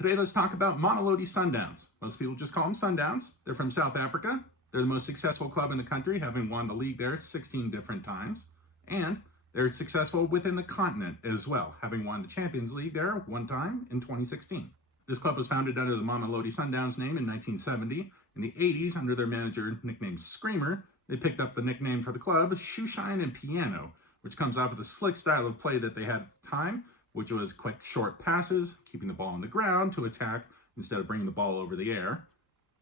Today, let's talk about Mamelodi Sundowns. Most people just call them Sundowns. They're from South Africa. They're the most successful club in the country, having won the league there 16 different times. And they're successful within the continent as well, having won the Champions League there one time in 2016. This club was founded under the Mamelodi Sundowns name in 1970. In the 80s, under their manager nicknamed Screamer, they picked up the nickname for the club, Shoeshine and Piano, which comes off of the slick style of play that they had at the time, which was quick, short passes, keeping the ball on the ground to attack instead of bringing the ball over the air.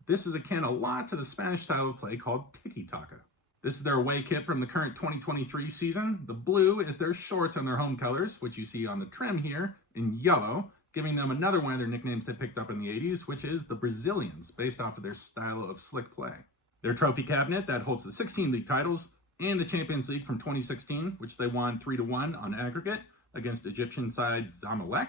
This is akin a lot to the Spanish style of play called tiki-taka. This is their away kit from the current 2023 season. The blue is their shorts on their home colors, which you see on the trim here in yellow, giving them another one of their nicknames they picked up in the 80s, which is the Brazilians, based off of their style of slick play. Their trophy cabinet that holds the 16 league titles and the Champions League from 2016, which they won 3-1 on aggregate against Egyptian side Zamalek,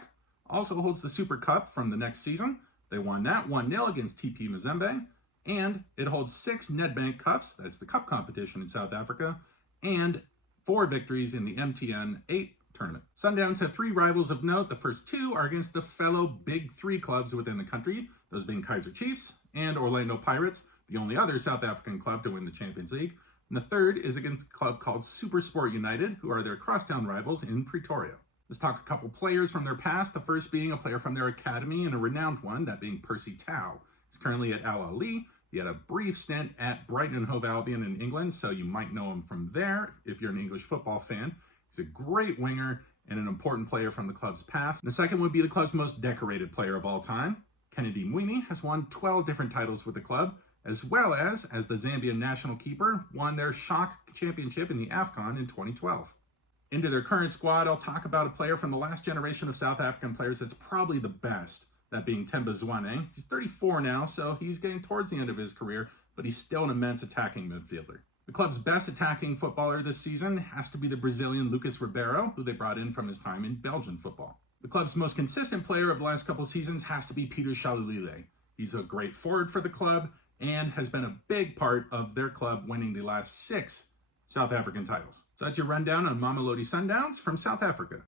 also holds the Super Cup from the next season. They won that 1-0 against TP Mazembe, and it holds 6 Nedbank Cups, that's the cup competition in South Africa, and 4 victories in the MTN 8 tournament. Sundowns have 3 rivals of note. The first 2 are against the fellow Big 3 clubs within the country, those being Kaizer Chiefs and Orlando Pirates, the only other South African club to win the Champions League. And the third is against a club called SuperSport United, who are their crosstown rivals in Pretoria. Let's talk a couple players from their past, the first being a player from their academy and a renowned one, that being Percy Tau. He's currently at Al Ahly. He had a brief stint at Brighton and Hove Albion in England, so you might know him from there if you're an English football fan. He's a great winger and an important player from the club's past. The second would be the club's most decorated player of all time. Kennedy Mwini has won 12 different titles with the club, as well as the Zambian national keeper, won their shock championship in the AFCON in 2012. Into their current squad, I'll talk about a player from the last generation of South African players that's probably the best, that being Themba Zwane. He's 34 now, so he's getting towards the end of his career, but he's still an immense attacking midfielder. The club's best attacking footballer this season has to be the Brazilian Lucas Ribeiro, who they brought in from his time in Belgian football. The club's most consistent player of the last couple seasons has to be Peter Shalulile. He's a great forward for the club, and has been a big part of their club winning the last 6 South African titles. So that's your rundown on Mamelodi Sundowns from South Africa.